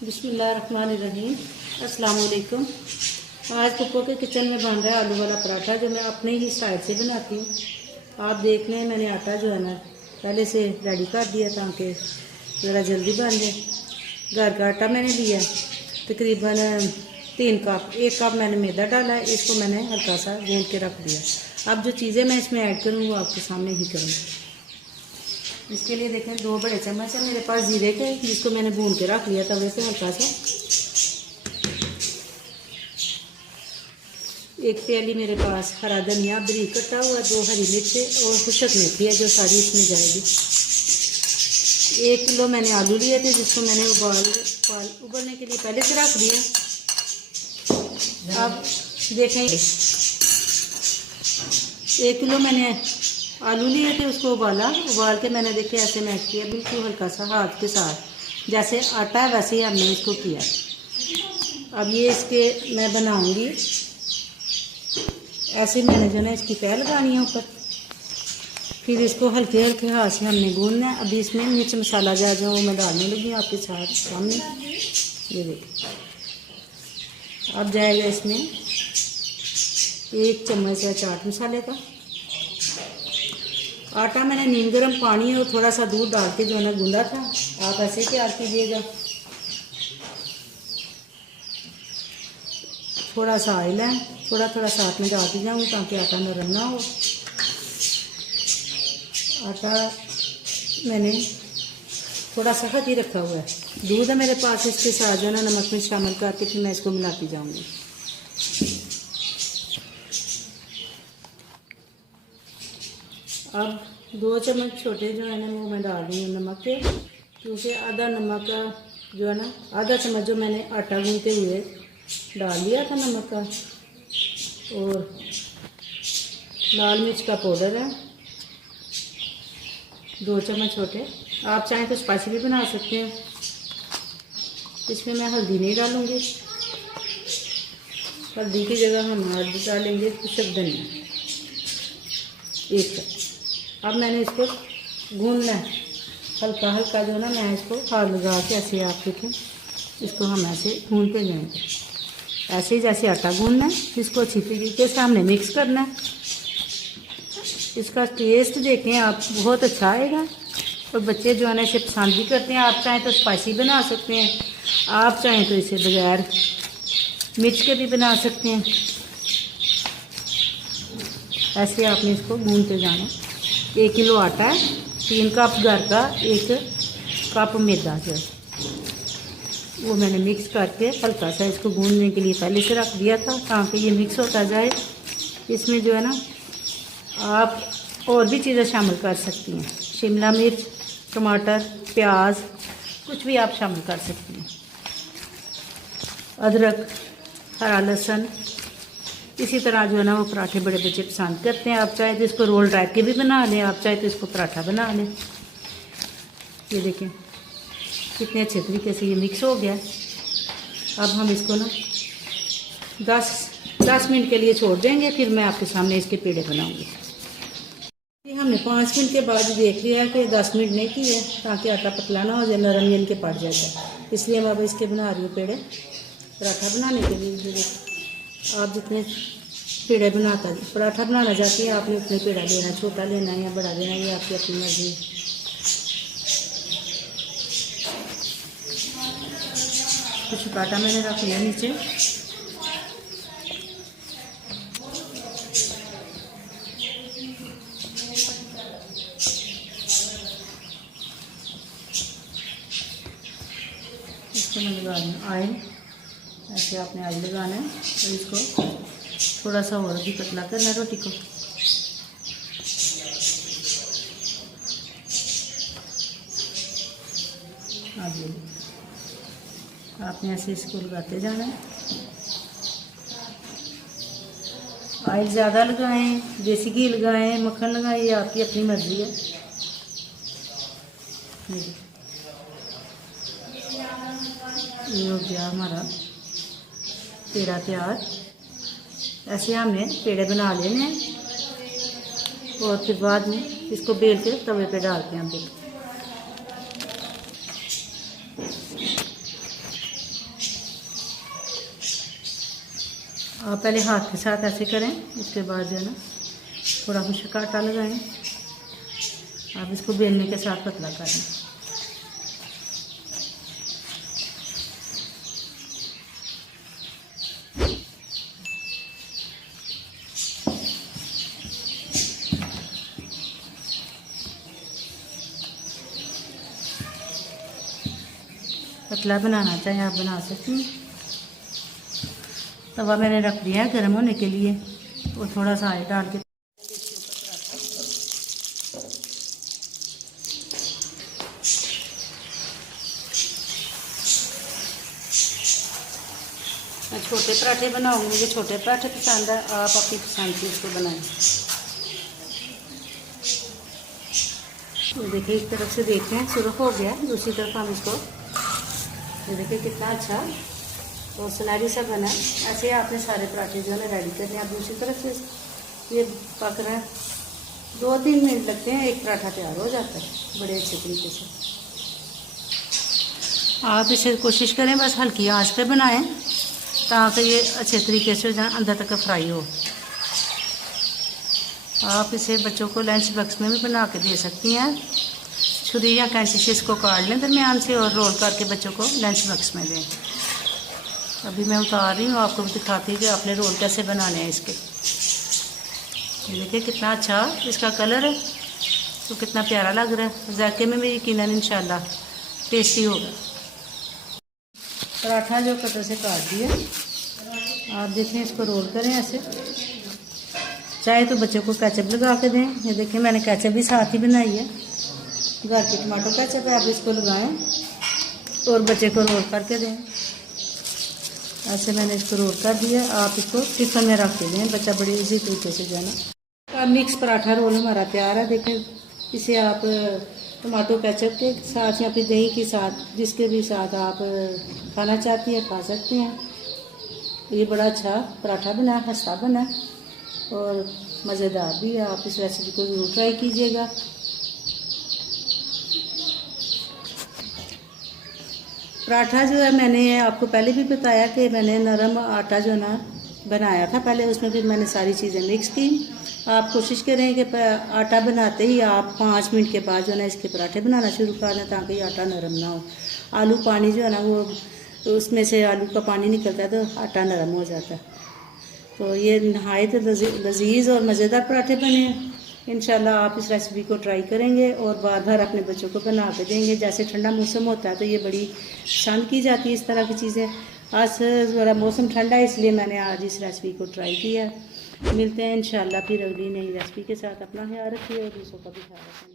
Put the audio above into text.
बिस्मिल्लाहिर्रहमानिर्रहीम। अस्सलाम वालेकुम। आज पप्पो के किचन में बन रहा है आलू वाला पराठा, जो मैं अपने ही स्टाइल से बनाती हूँ। आप देख लें, मैंने आटा जो है ना पहले से रेडी कर दिया ताकि ज़रा जल्दी बन जाए। घर का आटा मैंने लिया तकरीबन 3 कप। 1 कप मैंने मैदा डाला है, इसको मैंने हल्का सा गूंद के रख दिया। अब जो चीज़ें मैं इसमें ऐड करूँ वो आपके सामने ही करूँगी। इसके लिए देखें 2 बड़े चम्मच है मेरे पास जीरे के, जिसको मैंने भून के रख लिया तवे से हल्का सा। 1 प्याली मेरे पास हरा धनिया बारीक कटा हुआ, 2 हरी मिर्चें और खुशक मेथी है जो सारी इसमें जाएगी। 1 किलो मैंने आलू लिए थे, जिसको मैंने उबलने के लिए पहले से रख दिया। अब देखें 1 किलो मैंने आलू लिए थे, उसको उबाल के मैंने देखे ऐसे मैश किया, बिल्कुल हल्का सा हाथ के साथ, जैसे आटा है वैसे ही हमने इसको किया। अब ये इसके मैं बनाऊंगी ऐसे, मैंने जो ना इसकी तह लगानी है ऊपर, फिर इसको हल्के हल्के हाथ से हमने गूंदना है। अभी इसमें मिर्च मसाला जो मैं डालने लगी आपके सामने, ये देखिए। अब जाएगा इसमें 1 चम्मच है चाट मसाले का। आटा मैंने नीम गर्म पानी और थोड़ा सा दूध डाल के जो है ना गूंदा था, आप ऐसे तैयार कीजिएगा। थोड़ा सा ऑयल है, थोड़ा थोड़ा साथ में डालती जाऊँगी ताकि आटा नरम ना हो। आटा मैंने थोड़ा सा ही रखा हुआ है, दूध है मेरे पास, इसके साथ जो है ना नमक में शामिल करके फिर मैं इसको मिलाती जाऊँगी। अब 2 चम्मच छोटे जो है ना वो मैं डाल रही हूँ नमक के, क्योंकि आधा नमक का जो है ना, आधा चम्मच जो मैंने आटा गूंथते हुए डाल दिया था नमक का। और लाल मिर्च का पाउडर है 2 चम्मच छोटे। आप चाहें तो स्पाइसी भी बना सकते हैं। इसमें मैं हल्दी नहीं डालूँगी, हल्दी की जगह हम हल्दी डालेंगे खुशक धनिया 1 कप। अब मैंने इसको गूंदना है हल्का हल्का, जो ना मैं इसको हाथ लगा के ऐसे, आप देखें इसको हम ऐसे गूंदते जाएंगे, ऐसे ही जैसे आटा गूंदना है। इसको अच्छी तरीके से हमने मिक्स करना है। इसका टेस्ट देखें आप, बहुत अच्छा आएगा और बच्चे जो है ना इसे पसंद भी करते हैं। आप चाहें तो स्पाइसी बना सकते हैं, आप चाहें तो इसे बगैर मिर्च के भी बना सकते हैं। ऐसे आपने इसको गूंदते जाना। 1 किलो आटा है, 3 कप घर का, 1 कप मैदा जो है वो मैंने मिक्स करके हल्का सा इसको गूंदने के लिए पहले से रख दिया था ताकि ये मिक्स होता जाए। इसमें जो है ना आप और भी चीज़ें शामिल कर सकती हैं, शिमला मिर्च, टमाटर, प्याज, कुछ भी आप शामिल कर सकती हैं, अदरक, हरा लहसुन। इसी तरह जो है ना वो पराठे बड़े बच्चे पसंद करते हैं। आप चाहे तो इसको रोल टाइप के भी बना लें, आप चाहे तो इसको पराठा बना लें। ये देखें कितने अच्छे तरीके से ये मिक्स हो गया। अब हम इसको ना 10 मिनट के लिए छोड़ देंगे, फिर मैं आपके सामने इसके पेड़े बनाऊंगी। ये हमने 5 मिनट के बाद देख लिया कि 10 मिनट नहीं किए, ताकि आटा पतला ना हो जाए, नरम यानी के पड़ जाएगा। इसलिए मैं अब इसके बना रही हूँ पेड़े। पराठा बनाने के लिए आप जितने पेड़े पराठा बनाना चाहती हैं, आपने उतने पेड़ा लेना, छोटा लेना है या बड़ा लेना, ये आपकी अपनी मर्जी है। कुछ आटा मैंने रख लिया नीचे। इसको मैं लगा रही हूँ ऑयल, ऐसे आपने ऑयल लगाना है और इसको थोड़ा सा और भी पतला करना है रोटी को। आपने ऐसे इसको लगाते जाना है। ऑयल ज़्यादा लगाएं, देसी घी लगाएं, मक्खन लगाएं, ये आपकी अपनी मर्जी है। ये हो गया हमारा पेड़ा तैयार। ऐसे हमने पेड़े बना लेने हैं और फिर बाद में इसको बेल के तवे पे डालते हैं हम। आप पहले हाथ के साथ ऐसे करें, उसके बाद जो है ना थोड़ा खुश्क आटा लगाएं। आप इसको बेलने के साथ पतला करें। पतला बनाना चाहे आप बना सकती हैं। तवा मैंने रख दिया है गर्म होने के लिए और थोड़ा सा ऑयल डाल के मैं छोटे पराठे बनाऊंगी। मुझे छोटे पराठे पसंद है, आप अपनी पसंद की इसको बनाएं। देखिए एक तरफ से देखें सुर्ख हो गया, दूसरी तरफ हम इसको ये देखिए कितना अच्छा और सुनहरी सा बना है। ऐसे ही आपने सारे पराठे जो है ना रेडी करने हैं। आप दूसरी तरफ से ये पक रहा है, 2-3 मिनट लगते हैं, एक पराठा तैयार हो जाता है बड़े अच्छे तरीके से। आप इसे कोशिश करें बस हल्की आंच पे बनाएं ताकि ये अच्छे तरीके से जहाँ अंदर तक फ्राई हो। आप इसे बच्चों को लंच बॉक्स में भी बना के दे सकती हैं। छुरी या कैंची से इसको काट लें दरमियान से और रोल करके बच्चों को लंच बॉक्स में दें। अभी मैं उतार रही हूँ, आपको भी दिखाती हूँ कि आपने रोल कैसे बनाने हैं इसके। ये देखिए कितना अच्छा इसका कलर है, तो कितना प्यारा लग रहा है। जायके में भी यकीनन इंशाल्लाह टेस्टी होगा। पराठा जो कटर से काट दिया, आप देखें इसको रोल करें ऐसे। चाहे तो बच्चों को केचप लगा के दें। ये देखिए मैंने केचप भी साथ ही बनाई है, घर की टमाटो केचप है। आप इसको लगाएं और बच्चे को रोल करके दें। ऐसे मैंने इसको रोल कर दिया। आप इसको टिफ़िन में रख के दें, बच्चा बड़ी इजी तरीके से जाना। मिक्स पराठा रोल हमारा तैयार है। देखें इसे आप टमाटो केचप के साथ या फिर दही के साथ, जिसके भी साथ आप खाना चाहती हैं खा सकते हैं। ये बड़ा अच्छा पराठा बना, खस्ता बना और मज़ेदार भी है। आप इस रेसिपी को ज़रूर ट्राई कीजिएगा। पराठा जो है मैंने आपको पहले भी बताया कि मैंने नरम आटा जो ना बनाया था पहले, उसमें फिर मैंने सारी चीज़ें मिक्स की। आप कोशिश करें कि आटा बनाते ही आप 5 मिनट के बाद जो है ना इसके पराठे बनाना शुरू कर दें ताकि आटा नरम ना हो। आलू पानी जो है ना वो उसमें से आलू का पानी निकलता है तो आटा नरम हो जाता है। तो ये नहायत लजीज़ और मज़ेदार पराठे बने हैं। इंशाल्लाह आप इस रेसिपी को ट्राई करेंगे और बार बार अपने बच्चों को बना के देंगे। जैसे ठंडा मौसम होता है तो ये बड़ी पसंद की जाती है इस तरह की चीज़ें। आज ज़रा मौसम ठंडा है इसलिए मैंने आज इस रेसिपी को ट्राई किया। मिलते हैं इंशाल्लाह फिर अगली नई रेसिपी के साथ। अपना ख्याल रखिए और दूसरों का भी ख्याल रखें।